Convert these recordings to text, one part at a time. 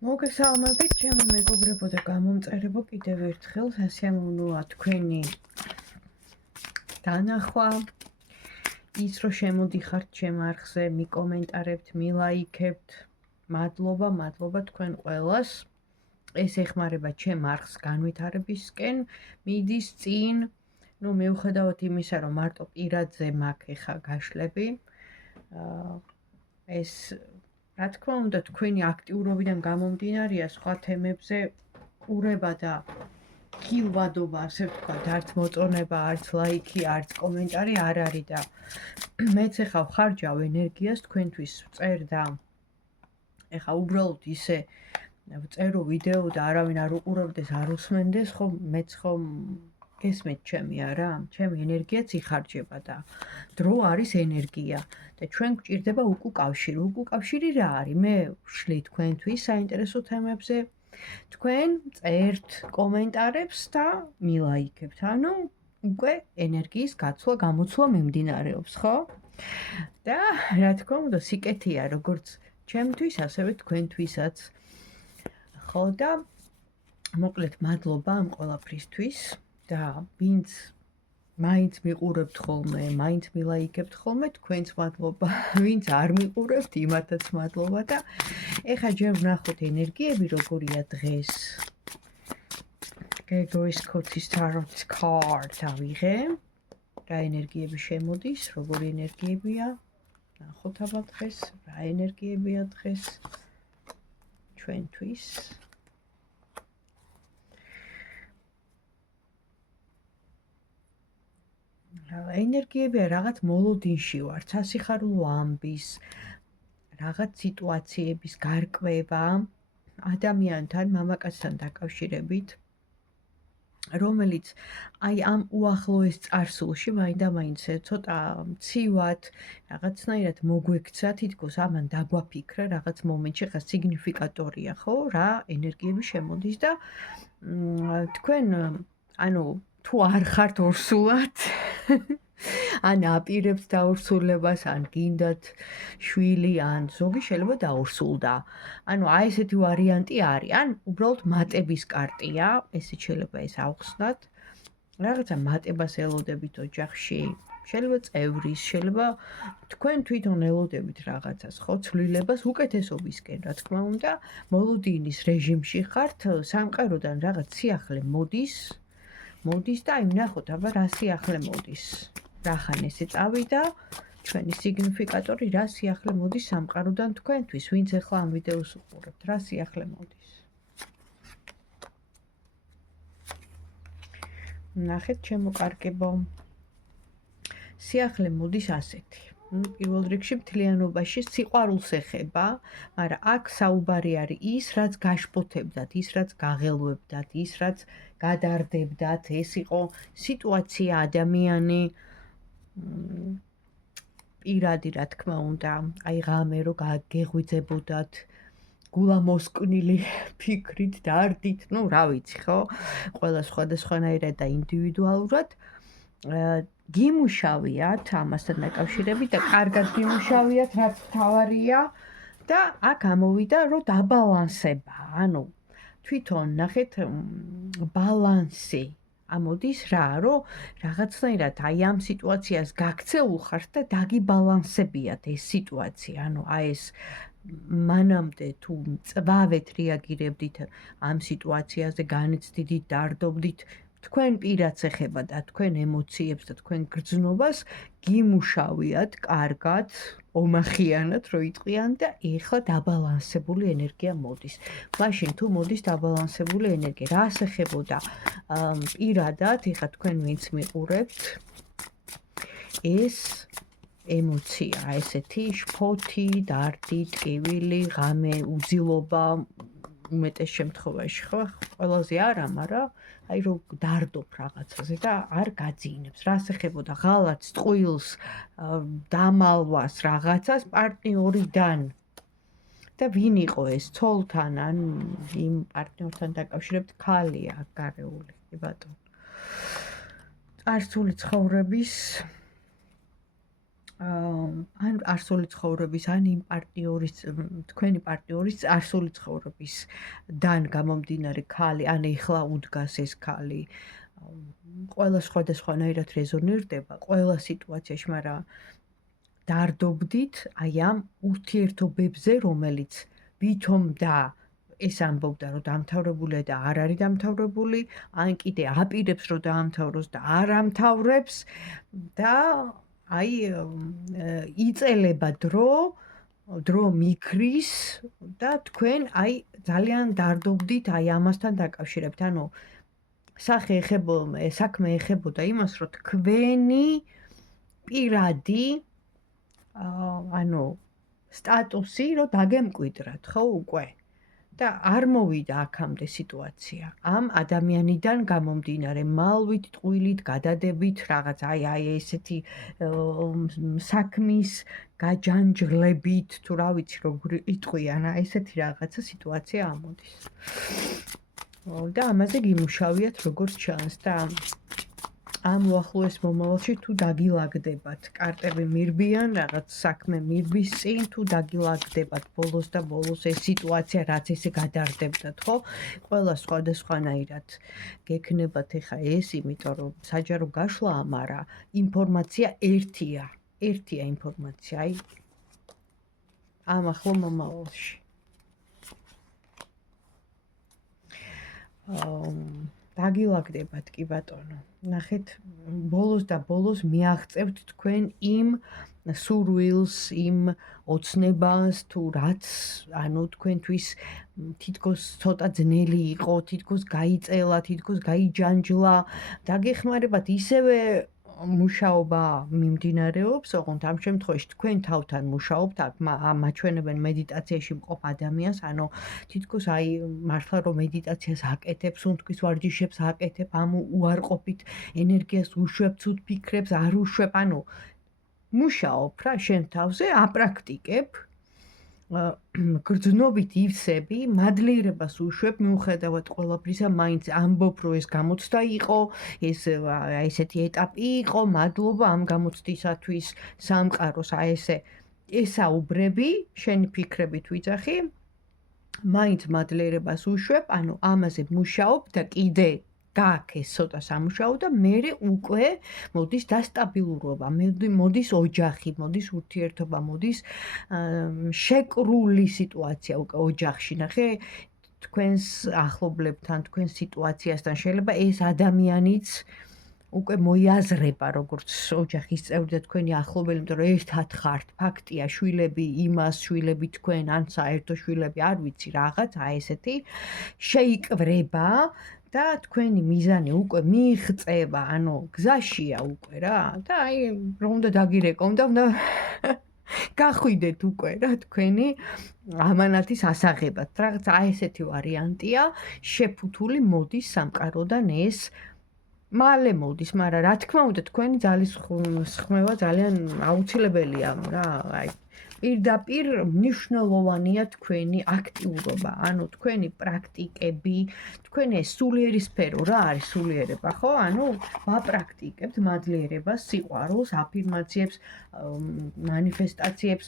მოგესალმებით, ჩემო მეგობრებო და გამომწერებო, კიდევ ერთხელ სასიამოვნოა თქვენი დანახვა. ის რომ შემოდიხართ ჩემ არხზე, მიკომენტარებთ, მილაიქებთ. მადლობა თქვენ ყველას. ეს ეხმარება ჩემ არხს განვითარებისკენ, მიდის წინ. მიუხედავად იმისა, რომ მარტო პირადზე მაქვს ეხა გაშლები, ეს რა თქმა უნდა თქვენი აქტიურობიდან გამომდინარეა სხვა თემებზე ყურება და ხილვადობა, ასე ვთქვათ, არც მოწონება, არც ლაიქი, არც კომენტარი არ არის და მეც ეხა ვხარჯავ ენერგიას თქვენთვის ვწერ და ეხა უბრალოდ ისე ვწერო ვიდეო და არავინ არ უყურებდეს, არ უსმენდეს, ხომ მეც ხომ გესმით ჩემი არა? ჩემი ენერგიაც იხარჯება და დრო არის ენერგია და ჩვენ გვჭირდება უკუკავშირი. უკუკავშირი რა არის? მე ვშლი თქვენთვის საინტერესო თემებზე, თქვენ წერთ კომენტარებს და მილაიქებთ. ანუ უკვე ენერგიის გაცვლა, გამოცვლა მიმდინარეობს, ხო? და რა თქმა უნდა, სიკეთეა როგორც ჩემთვის, ასევე თქვენთვისაც. ხო და მოკლედ მადლობა ამ ყველაფრისთვის. და ვინც მაინც მიყურებთ ხოლმე, მაინც მილაიქებთ ხოლმე, თქვენც მადლობა. ვინც არ მიყურებთ, იმათაც მადლობა და ეხა ჯერ ვნახოთ ენერგიები როგორია დღეს. გეგოის კოთის ტაროტის card ავიღე. რა ენერგიები შემოდის, როგორი ენერგიებია? ნახოთ აბა დღეს, რა ენერგიებია დღეს ჩვენთვის. ენერგიებია რაღაც მოლოდინში ვარ, სასიხარულო ამბის, რაღაც სიტუაციების გარკვევა ადამიანთან, მამაკაცთან დაკავშირებით, რომელიც აი ამ უახლოეს წარსულში მაინდა-მაინც ცოტა მცივად, რაღაცნაირად მოგვექცა, თითქოს ამან დაგვაფიქრა რაღაც მომენტში, ხა სიგნიფიკატორია, ხო, რა ენერგიები შემოდის და თქვენ, ანუ თუ არ ხართ ორსულად, ან აპირებთ დაორსულებას, ან გინდათ შვილი, ან ზოგი შეიძლება დაორსულდა. ანუ აი ესეთი ვარიანტი არის, ან უბრალოდ მატების კარტია, ესეც შეიძლება ეს ავხსნათ. რაღაცა მატებას ელოდებით ოჯახში, შეიძლება წევრის, შეიძლება თქვენ თვითონ ელოდებით რაღაცას, ხო, ცვლილებას უკეთესობისკენ, რა თქმა უნდა, მოლოდინის რეჟიმში ხართ, სამყაროდან რაღაც სიახლე მოდის და აი ვნახოთ, აბა რა სიახლე მოდის. რახან ესე წავიდა ჩვენი სიგნიფიკატორი, რა სიახლე მოდის სამყაროდან თქვენთვის, ვინც ახლა ამ ვიდეოს უყურებთ, რა სიახლე მოდის. ნახეთ ჩემო კარგებო. სიახლე მოდის ასეთი. პირველ რიგში მთლიანობაში სიყვარულს ეხება, მაგრამ აქ საუბარი არის ის, რაც გაშფოთებდათ, ის რაც გაღელვებდათ, ის რაც გადარდებდათ, ეს იყო სიტუაცია, ადამიანი, პირადი, რა თქმა უნდა, აი ღამე რო გეღვიძებოდათ, გულა მოსკვნილი ფიქრით, დარდით, რა ვიცი, ხო? ყველა სხვადასხვანაირად და ინდივიდუალურად გიმუშავიათ ამასთან დაკავშირებით და კარგად გიმუშავიათ, რაც მთავარია და აქ ამოვიდა, რომ დაბალანსება, ანუ თვითონ ნახეთ ბალანსი ამოდის რა, რომ რაღაცნაირად აი ამ სიტუაციას გაქცეულ ხართ და დაგიბალანსებიათ ეს სიტუაცია, ანუ აი ეს მანამდე თუ მწვავედ რეაგირებდით ამ სიტუაციაზე, განიცდიდით, დარდობდით, თქვენ პირადს ეხება და თქვენ ემოციებს და თქვენ გრძნობას გიმუშავიათ კარგად, ომახიანად რო იტყვიან და ეხლა დაბალანსებული ენერგია მოდის. მაშინ თუ მოდის დაბალანსებული ენერგია, რას ეხებოდა პირადად, ეხლა თქვენ ვინც მიყურებთ, ეს ემოცია, ესეთი შფოთი, დარდი, ტკივილი, ღამე, უძილობა, უმეტეს შემთხვევაში, ხო, ყველაზე არა, მაგრამ აი რომ დარდობ რაღაცაზე და არ გაძინებს. რას ეხებოდა ღალატს, ტყუილს, დამალვას, რაღაცას პარტნიორიდან. და ვინ იყო ეს ცოლთან, ან იმ პარტნიორთან დაკავშირებით ქალია გარეული, კი ბატონო. წარსული ცხოვრების ან არსული ცხოვრების, ან იმ პარტნიორის, თქვენი პარტნიორის არსული ცხოვრებისდან გამომდინარე ქალი, ან ეხლა უდგას ეს ქალი, ყველა სხვადასხვანაირად რეზონირდება, ყველა სიტუაციაში, მაგრამ დარდობდით აი ამ ურთიერთობებზე, რომელიც ვითომ და ეს ამბობდა, რომ დამთავრებულია და არ არის დამთავრებული, ან კიდე აპირებს, რომ დაამთავროს და არ ამთავრებს და აი იწელება დრო მიქრის და თქვენ აი ძალიან დარდობდით აი ამასთან დაკავშირებით. ანუ საქმე ეხებოდა იმას, რომ თქვენი პირადი ანუ სტატუსი რომ დაგემკვიდრათ, ხო უკვე? და არ მოვიდა აქამდე სიტუაცია. ამ ადამიანიდან გამომდინარე, მალვით, ტყუილით, გადადებით, რაღაც აი ესეთი საქმის გაჯანჯლებით, თუ რა ვიცი როგორ იტყვიან, ესეთი რაღაცა სიტუაცია ამოდის. და ამაზე გიმუშავიათ როგორც ჩანს და ამ უახლოეს მომავალში თუ დაგილაგდებათ, კარტები მირბიან, რაღაც საქმე მირბის წინ, თუ დაგილაგდებათ ბოლოს და ბოლოს ეს სიტუაცია, რაც ესე გადარდებდათ, ხო? ყველა სხვადასხვანაირად გექნებათ ეხა ეს, იმიტომ რომ საჯარო გაშლაა, მაგრამ ინფორმაცია ერთია ინფორმაცია, აი ამ ახლო მომავალში. დაგილაგდებათ კი ბატონო. ნახეთ, ბოლოს და ბოლოს მიაღწევთ თქვენ იმ სურვილს, იმ ოცნებას თუ რაც, ანუ თქვენთვის თითქოს ცოტა ძნელი იყო, თითქოს გაიწელა, თითქოს გაიჯანჯლა, დაგეხმარებათ ისევე მუშაობა მიმდინარეობს, ოღონდ ამ შემთხვევაში თქვენ თავთან მუშაობთ, მაჩვენებენ მედიტაციაში მყოფ ადამიანს, ანუ თითქოს აი მართლა რომ მედიტაციას აკეთებს, უნთქვის ვარჯიშებს აკეთებ, ამ უარყოფით ენერგიას უშვებ, ცუდ ფიქრებს არ უშვებ, ანუ მუშაობ რა შენ თავზე, აპრაქტიკებ, გრძნობით ივსები, მადლიერებას უშვებ, მიუხედავად ყველაფრისა, მაინც ამბობ, რომ ეს გამოცდა იყო, ეს ესეთი ეტაპი იყო, მადლობა ამ გამოცდისათვის, სამყაროს აი ესე ესაუბრები, შენი ფიქრებით ვიძახი, მაინც მადლიერებას უშვებ, ანუ ამაზე მუშაობ და კიდე გააქეს ცოტა სამუშაო და მერე უკვე მოდის დასტაბილურობა, მოდის ოჯახი, მოდის ურთიერთობა, მოდის შეკრული სიტუაცია უკვე ოჯახში. ნახე, თქვენს ახლობლებთან, თქვენს სიტუაციასთან შეიძლება ეს ადამიანიც უკვე მოიაზრება როგორც ოჯახის წევრი და თქვენი ახლობელი, იმიტომ რომ ერთად ხართ, ფაქტია, შვილები იმას, შვილები თქვენ, ან საერთო შვილები, არ ვიცი რაღაც, აი ესეთი შეიკვრება და თქვენი მიზანი უკვე მიიღწევა, ანუ გზაშია უკვე რა და აი რომ უნდა დაგირეკონ და უნდა გახვიდეთ უკვე რა თქვენი ამანათის ასაღებად. რაღაც აი ესეთი ვარიანტია, შეფუთული მოდის სამყაროდან ეს მალე მოდის, მაგრამ რა თქმა უნდა თქვენი ძალის ხმევა ძალიან აუცილებელია რა, აი პირდაპირ მნიშვნელოვანია თქვენი აქტიურობა, ანუ თქვენი პრაქტიკები, თქვენი სულიერი სფერო რა არის სულიერება, ხო? ანუ ვაპრაქტიკებთ მადლიერებას, სიყვარულს, აფირმაციებს, მანიფესტაციებს,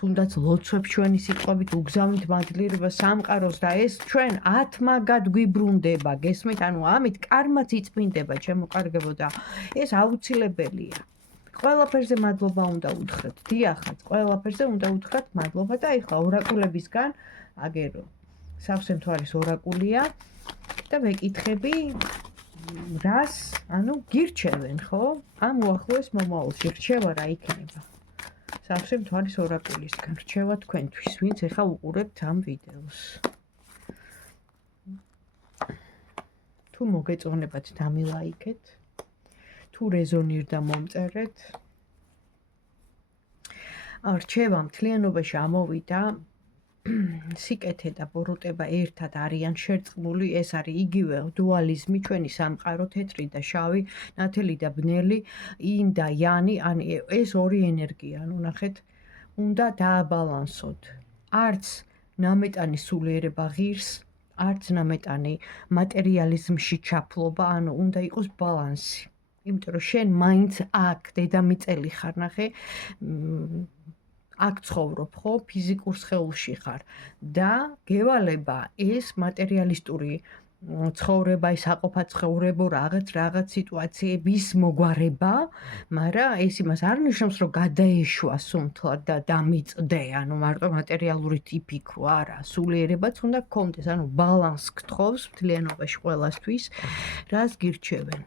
თუნდაც ლოცვებს ჩვენი სიტყვებით უგზავნით მადლიერებას სამყაროს და ეს ჩვენ ათმაგად გვიბრუნდება, გესმით? ანუ ამით კარმაც იწმინდება, ჩემო კარგებო და ეს აუცილებელია. ყველაფერზე მადლობა უნდა უთხრათ. დიახაც, ყველაფერზე უნდა უთხრათ მადლობა და ეხლა ორაკულებისგან აგერო. სავსე მთვარის ორაკულია და ვეკითხები რას, ანუ გირჩევენ, ხო? ამ უახლოეს მომავალში რჩევა რა იქნება? სავსე მთვარის ორაკულისგან რჩევა თქვენთვის, ვინც ეხლა უყურებთ ამ ვიდეოს. თუ მოგეწონებათ დამილაიქეთ. თუ რეზონირდა მომწერეთ. რჩევა მთლიანობაში ამოვიდა, სიკეთე და ბოროტება ერთად არიან შერწყმული, ეს არის იგივე დუალიზმი, ჩვენი სამყარო, თეთრი და შავი, ნათელი და ბნელი, იინ და იანი, ან ეს ორი ენერგია, ანუ ნახეთ, უნდა დააბალანსოთ. არც ნამეტანი სულიერება ღირს, არც ნამეტანი მატერიალიზმში ჩაფლობა, ანუ უნდა იყოს ბალანსი. იმიტომ რომ შენ მაინც აქ დედამიწელი ხარ, ნახე, აქ ცხოვრობ, ხო, ფიზიკურ სხეულში ხარ და გევალება ეს მატერიალისტური ცხოვრება, ის აყოფა ცხოვრება, რაღაც სიტუაციების მოგვარება, მაგრამ ეს იმას არ ნიშნავს, რომ გადაეშვა სუნთლად და დამიწდე, ანუ მარტო მატერიალური ტიპი ხო არა, სულიერებაც უნდა გქონდეს, ანუ ბალანს გთხოვს მთლიანობაში ყველასთვის, რას გირჩევენ.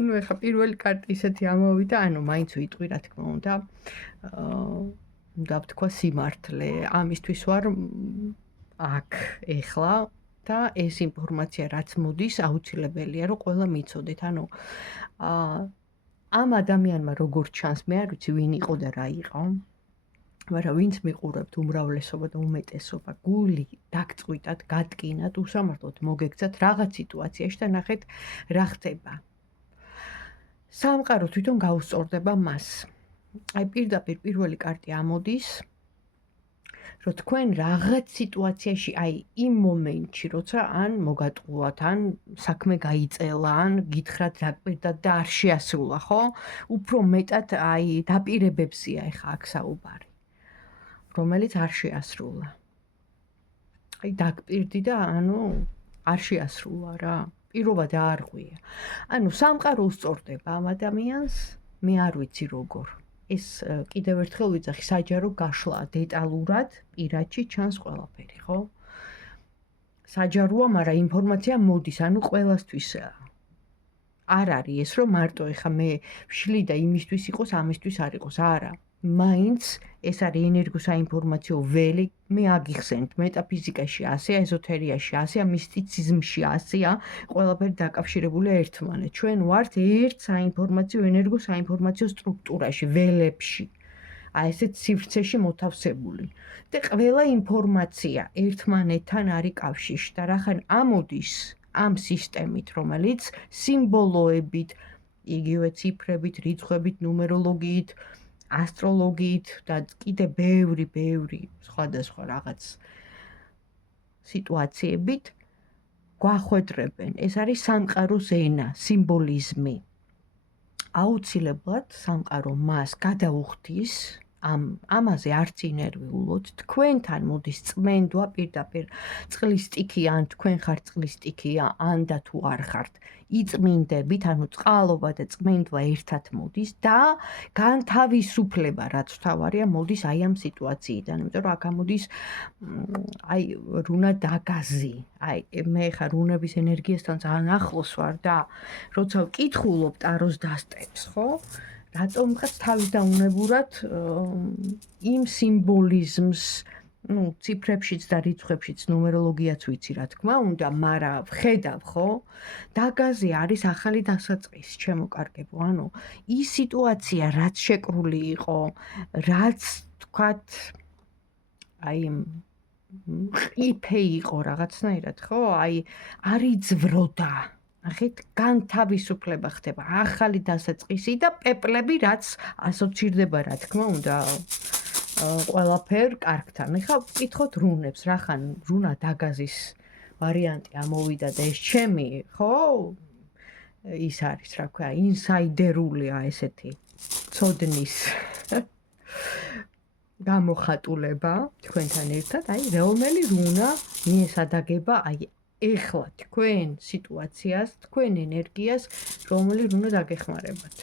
ну ეხა პირველი კარტი ისეთი ამოვიდა, ანუ მაინც ვიტყვი რა თქმა უნდა. უნდა ვთქვა სიმართლე, ამისთვის ვარ აქ ეხლა და ეს ინფორმაცია რაც მოდის, აუცილებელია რომ ყველა მიცოდეთ. ანუ ამ ადამიანმა როგორც ჩანს, მე არ ვიცი ვინ იყო და რა იყო. მაგრამ ვინც მიყურებთ უმრავლესობა და უმეტესობა, გული დაგწყვიტათ, გატკინათ, უსამართლოდ მოგექცათ რაღაც სიტუაციაში და ნახეთ რა ხდება. სამყარო თვითონ გაუსწორდება მას. აი პირდაპირ პირველი კარტი ამოდის, რომ თქვენ რაღაც სიტუაციაში, აი იმ მომენტში, როცა ან მოგატყუათ, ან საქმე გაიწელა, ან გითხრათ დაგპირდათ და არ შეასრულა, ხო? უფრო მეტად აი დაპირებებზია ეხა აქ საუბარი. რომელიც არ შეასრულა. აი დაგპირდი და ანუ არ შეასრულა რა. პირობა დაარღვია. ანუ სამყარო უსწორდება ამ ადამიანს, მე არ ვიცი როგორ. ეს კიდევ ერთხელ ვიძახი, საჯარო გაშლა დეტალურად, პირადში ჩანს ყველაფერი, ხო? საჯაროა, მაგრამ ინფორმაცია მოდის, ანუ ყველასთვის არ არის ეს, რომ მარტო ეხა მე ვშლი და იმისთვის იყოს, ამისთვის არ იყოს, არა. მაინც ეს არის ენერგოსაინფორმაციო ველი, მე აგიხსენთ, მეტაფიზიკაში ასეა, ეზოთერიაში ასეა, მისტიციზმში ასეა, ყველაფერი დაკავშირებულია ერთმანეთს. ჩვენ ვართ ერთ საინფორმაციო, ენერგოსაინფორმაციო სტრუქტურაში, ველებში. აი ესეთ სივრცეში მოთავსებული. და ყველა ინფორმაცია ერთმანეთთან არის კავშირში და რახან ამოდის ამ სისტემით, რომელიც სიმბოლოებით, იგივე ციფრებით, რიცხვებით, ნუმეროლოგიით, ასტროლოგიით და კიდე ბევრი სხვადასხვა რაღაც სიტუაციებით გვახვედრებენ. ეს არის სამყაროს ენა, სიმბოლიზმი. აუცილებლად სამყარო მას გადაუხდის, ამაზე არც ინერვიულოთ, თქვენთან მოდის წმენდვა პირდაპირ წყლის სტიქია, ან თქვენ ხართ წყლის სტიქია, ან და თუ არ ხართ. იწმინდებით, ანუ წყალობა და წმენდვა ერთად მოდის და განთავისუფლება, რაც თავარია, მოდის აი ამ სიტუაციიდან, იმიტომ რომ აქ ამოდის აი რუნა დაგაზი. აი მე ხა რუნების ენერგიასთან ძალიან ახლოს ვარ და როცა ვკითხულობ ტაროს დასტებს, ხო? რატომღაც თავისდაუნებურად იმ სიმბოლიზმს, ну, ციფრებშიც და რიცხვებშიც ნუმეროლოგიაც ვიცი, რა თქმა უნდა, მაგრამ ვხედავ, ხო? დაგაზი არის ახალი დასაწყისი, ჩემო კარგებო, ანუ ის სიტუაცია, რაც შეკრული იყო, რაც თქვათ, აი ყიფე იყო რაღაცნაირად, ხო? აი არ იძვროდა. ნახეთ, განთავისუფლება ხდება, ახალი დასაწყისი და პეპლები, რაც ასოცირდება, რა თქმა უნდა, ყველაფერ კარგთან. ეხლა ვკითხოთ რუნებს, რახან რუნა დაგაზის ვარიანტი ამოვიდა და ეს ჩემი, ხო? ის არის, რა ქვია, ინსაიდერულია ესეთი ცოდნის გამოხატულება თქვენთან ერთად, აი რომელი რუნა მიესადაგება აი ეხლა თქვენ სიტუაციას, თქვენ ენერგიას, რომელი რუნა დაგეხმარებათ.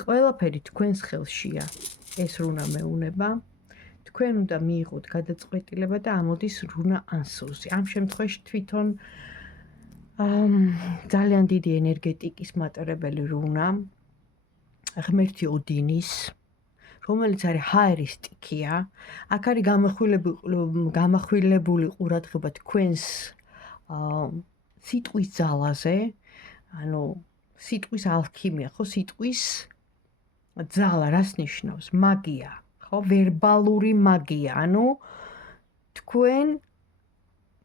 ყველაფერი თქვენს ხელშია, ეს რუნა მეუნება. თქვენ უნდა მიიღოთ გადაწყვეტილება და ამოდის რუნა ანსუსი. ამ შემთხვევაში თვითონ ძალიან დიდი ენერგეტიკის მატარებელი რუნა, ღმერთი ოდინის, რომელიც არის ჰაერის სტიქია. აქ არის გამახვილებული ყურადღება თქვენს სიტყვის ძალაზე, ანუ სიტყვის ალქიმია, ხო, სიტყვის ძალა რას ნიშნავს? მაგია, ხო, ვერბალური მაგია, ანუ თქვენ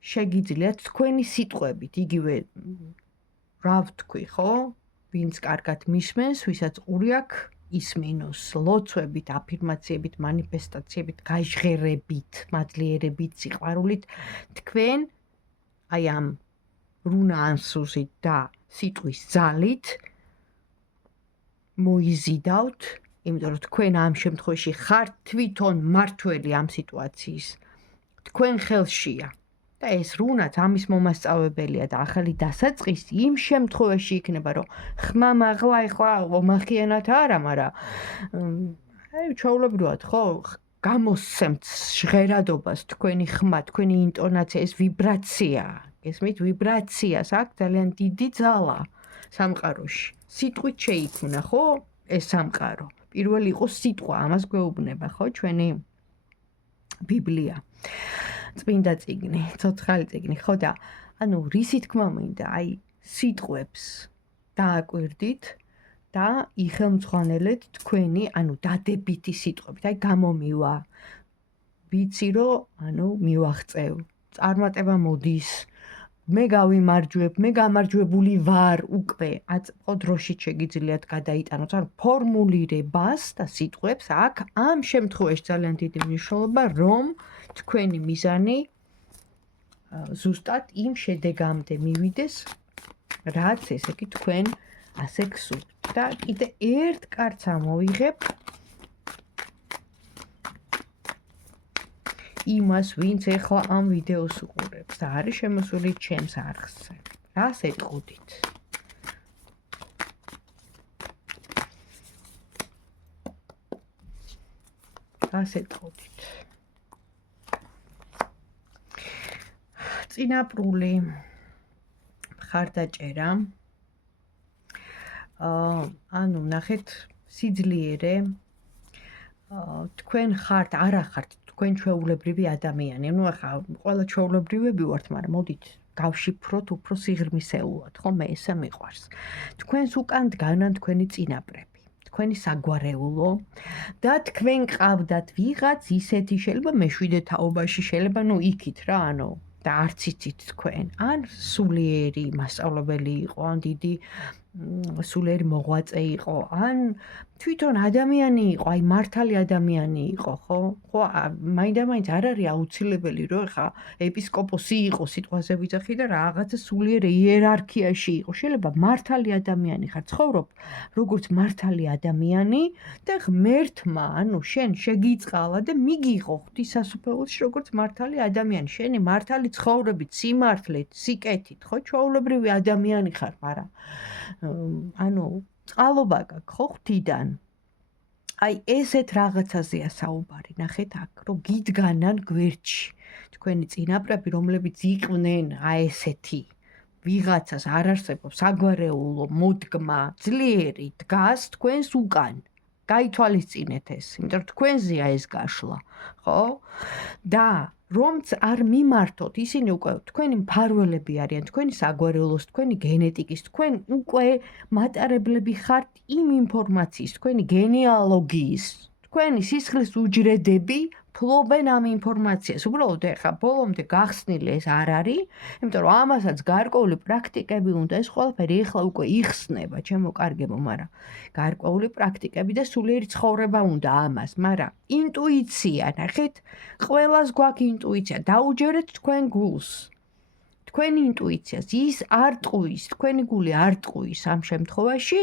შეგიძლიათ თქვენი სიტყვებით, იგივე რა ვთქვი, ხო? ვინც კარგად მისმენს, ვისაც ყური აქვს, ისმინოს ლოცვებით, აფირმაციებით, მანიფესტაციებით, გაჟღერებით, მაძლიერებით, სიყვარულით თქვენ აი ამ რუნა ანსუსით და სიტყვის ძალით მოიზიდავთ, იმიტომ რომ თქვენ ამ შემთხვევაში ხართ თვითონ მართველი ამ სიტუაციის. თქვენ ხელშია. და ეს რუნაც ამის მომასწავებელია და ახალი დასაწყისი იმ შემთხვევაში იქნება, რომ ხმამაღლა ეხლა ომახიანად არა, მაგრამ ჩვეულებრივად ხო გამოსცემთ ჟღერადობას თქვენი ხმა, თქვენი ინტონაცია, ეს ვიბრაცია. ესმით ვიბრაციას აქვს ძალიან დიდი ძალა სამყაროში. სიტყვით შეიქმნა, ხო? ეს სამყარო. პირველი იყო სიტყვა, ამას გვეუბნება, ხო, ჩვენი ბიბლია. წმინდა წიგნი, ცოცხალი წიგნი, ხო და ანუ რისი თქმა მინდა, აი სიტყვებს დააკვირდით და იხელმძღვანელეთ თქვენი, ანუ დადებითი სიტყვებით, აი გამომივა. ვიცი რომ ანუ მივაღწევ, წარმატება მოდის. მე გავიმარჯვებ, მე გამარჯვებული ვარ უკვე, აწმყო დროშით შეგიძლიათ გადაიტანოთ, ანუ ფორმულირებას და სიტყვებს აქ ამ შემთხვევაში ძალიან დიდი მნიშვნელობა, რომ თქვენი მიზანი ზუსტად იმ შედეგამდე მივიდეს, რაც ესე იგი თქვენ ასე გსურთ. და კიდე ერთ კარტს ამოვიღებ იმას, ვინც ეხლა ამ ვიდეოს უყურებს და არის შემოსული ჩემს არხზე. რას ეტყოდით? რას ეტყოდით? წინაპრული მხარდაჭერა. ანუ ნახეთ სიძლიერე. თქვენ ხართ, არა ხართ თქვენ ჩვეულებრივი ადამიანი. ნუ ახლა ყველა ჩვეულებრივები ვართ, მაგრამ მოდით გავშიფროთ უფრო სიღრმისეულად, ხო, მე ესე მიყვარს. თქვენს უკან დგანან თქვენი წინაპრები, თქვენი საგვარეულო და თქვენ ყავდათ ვიღაც ისეთი შეიძლება მეშვიდე თაობაში შეიძლება, ნუ იქით რა, ანუ და არც იცით თქვენ, ან სულიერი მასწავლებელი იყო, ან დიდი სულიერი მოღვაწე იყო, ან თვითონ ადამიანი იყო, აი მართალი ადამიანი იყო, ხო? ხო, მაინდა-მაინც არ არის აუცილებელი, რომ ხა ეპისკოპოსი იყო, სიტყვაზე ვიძახი და რაღაცა სულიერ იერარქიაში იყო. შეიძლება მართალი ადამიანი ხარ, ცხოვრობ როგორც მართალი ადამიანი და ღმერთმა, ანუ შენ შეგიწყალა და მიგიღო ღვთისასუფეველში როგორც მართალი ადამიანი. შენი მართალი ცხოვრებით, სიმართლით, სიკეთით, ხო, ჩვეულებრივი ადამიანი ხარ, მაგრამ ანუ წყალობა გაქვს ხო ღვთიდან. აი ესეთ რაღაცაზეა საუბარი, ნახეთ აქ, რომ გიდგანან გვერდში თქვენი წინაპრები, რომლებიც იყვნენ აი ესეთი ვიღაცას არ არსებობს საგვარეულო მოდგმა, ძლიერი დგას თქვენს უკან. გაითვალისწინეთ ეს, იმიტომ რომ თქვენზეა ეს გაშლა, ხო? და რომც არ მიმართოთ, ისინი უკვე თქვენი მფარველები არიან, თქვენი საგვარეულოს, თქვენი გენეტიკის, თქვენ უკვე მატარებლები ხართ იმ ინფორმაციის, თქვენი გენეალოგიის, თქვენი სისხლის უჯრედები ფლობენ ამ ინფორმაციას. უბრალოდ ეხლა ბოლომდე გახსნილი ეს არ არის, იმიტომ რომ ამასაც გარკვეული პრაქტიკები უნდა, ეს ყველაფერი ეხლა უკვე იხსნება, ჩემო კარგებო, მაგრამ გარკვეული პრაქტიკები და სულიერი ცხოვრება უნდა ამას, მაგრამ ინტუიცია, ნახეთ, ყველას გვაქვს ინტუიცია, დაუჯერეთ თქვენ გულს. თქვენი ინტუიციას ის არ ტყუის, თქვენი გული არ ტყუის ამ შემთხვევაში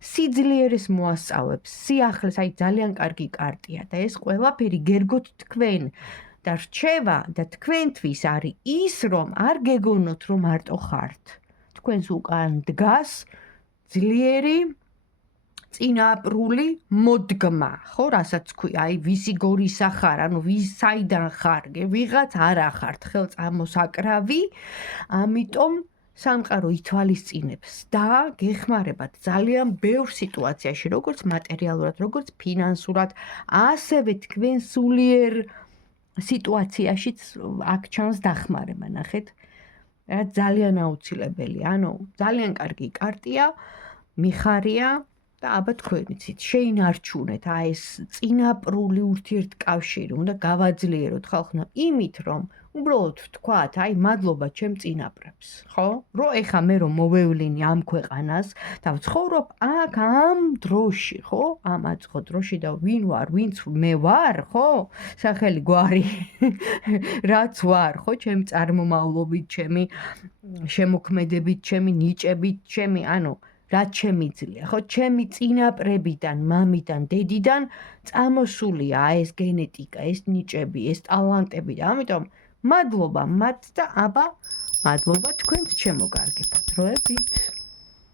სიძლიერეს მოასწავებს, სიახლეს, აი ძალიან კარგი კარტია და ეს ყველაფერი გერგოთ თქვენ და რჩევა და თქვენთვის არის ის, რომ არ გეგონოთ, რომ მარტო ხართ. თქვენს უკან დგას ძლიერი წინაპრული მოდგმა, ხო, რასაც ქვია, აი ვისი გორისა ხარ, ანუ ვისაიდან ხარ, ვიღაც არ ახართ ხელწამოსაკრავი, ამიტომ სამყარო ითვალისწინებს და გეხმარებათ ძალიან ბევრ სიტუაციაში, როგორც მატერიალურად, როგორც ფინანსურად, ასევე თქვენ სულიერ სიტუაციაშიც აქ ჩანს დახმარება, ნახეთ. რაც ძალიან აუცილებელი, ანუ ძალიან კარგი კარტია, მიხარია და აბა თქვენ იცით, შეინარჩუნეთ ეს წინაპრული ურთიერთკავშირი, უნდა გავაძლიეროთ ხალხმა იმით, რომ უბრალოდ ვთქვათ, მადლობა ჩემ წინაპრებს, ხო? რომ ეხა მე რომ მოვევლინი ამ ქვეყანას და ვცხოვრობ აქ ამ დროში, ხო? ამ აწყო დროში და ვინ ვარ, ვინც მე ვარ, ხო? სახელი გვარი რაც ვარ, ხო? ჩემი წარმომავლობით, ჩემი შემოქმედებით, ჩემი ნიჭებით, ჩემი, რაც შემიძლია, ხო, ჩემი წინაპრებიდან, მამიდან, დედიდან წამოსულია ეს გენეტიკა, ეს ნიჭები, ეს ტალანტები და ამიტომ მადლობა მათ და აბა მადლობა თქვენს ჩემო კარგებო დროებით.